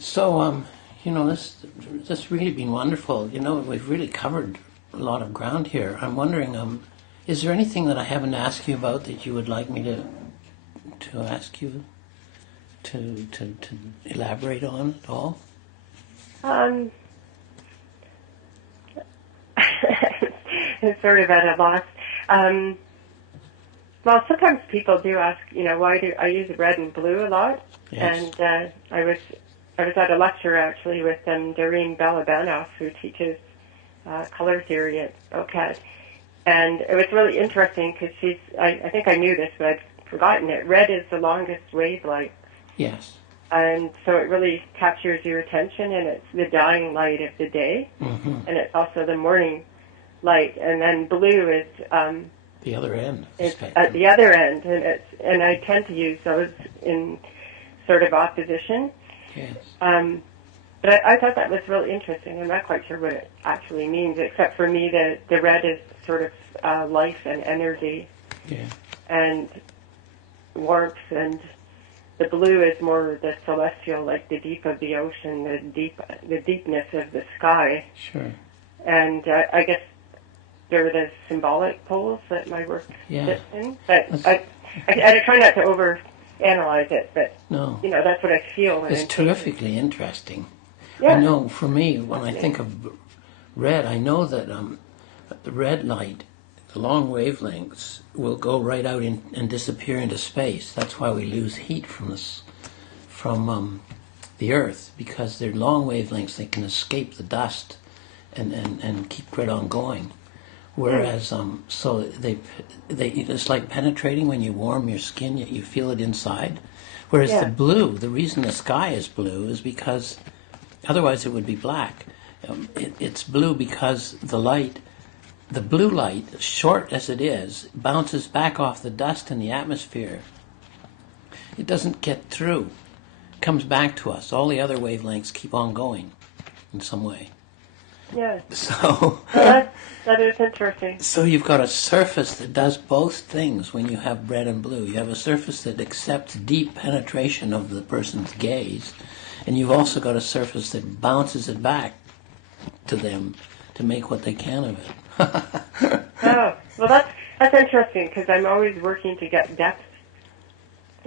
So, this really been wonderful. We've really covered a lot of ground here. I'm wondering, is there anything that I haven't asked you about that you would like me to ask you to elaborate on at all? Um, it's sort of at a loss. Um, well, sometimes people do ask, why do I use red and blue a lot? Yes. And I was at a lecture actually with Doreen Balabanoff, who teaches color theory at OCAD, and it was really interesting because I think I knew this, but I'd forgotten it. Red is the longest wavelength, Yes. and so it really captures your attention, and it's the dying light of the day, Mm-hmm. and it's also the morning light, and then blue The other end of the is at spectrum. the other end, and I tend to use those in sort of opposition. Yes. But I thought that was really interesting. I'm not quite sure what it actually means, except for me, the red is sort of life and energy Yeah. and warmth, and the blue is more the celestial, like the deep of the ocean, the deepness of the sky. Sure. And I guess there are the symbolic poles that my work Yeah. fits in. But That's- I try not to overanalyze it, but No. that's what I feel. When It's I'm terrifically interesting. Yeah. I know for me, when I think of red, I know that the red light, the long wavelengths, will go right out and disappear into space. That's why we lose heat from the Earth, because they're long wavelengths. They can escape the dust and keep right on going. Whereas, so they it's like penetrating when you warm your skin, you feel it inside. Whereas the Yeah. blue, the reason the sky is blue is because otherwise it would be black. It's blue because the blue light, short as it is, bounces back off the dust in the atmosphere. It doesn't get through. It comes back to us. All the other wavelengths keep on going in some way. Yeah. So, That is interesting. so you've got a surface that does both things when you have red and blue. You have a surface that accepts deep penetration of the person's gaze, and you've also got a surface that bounces it back to them to make what they can of it. Oh, well, that's interesting because I'm always working to get depth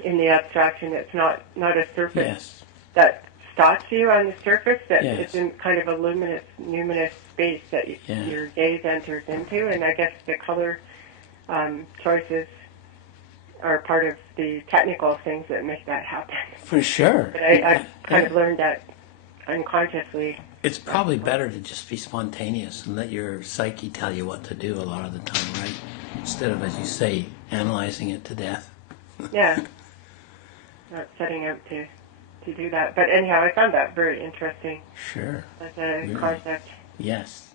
in the abstraction. It's not a surface Yes. that stops you on the surface. That Yes. it's in kind of a luminous space that Yeah. your gaze enters into, and I guess the color choices are part of the technical things that make that happen. For sure. But I've kind of learned that unconsciously. It's probably better to just be spontaneous and let your psyche tell you what to do a lot of the time, right? Instead of, as you say, analyzing it to death. Yeah, not setting out to do that. But anyhow, I found that very interesting Sure. as a Really. concept. Yes.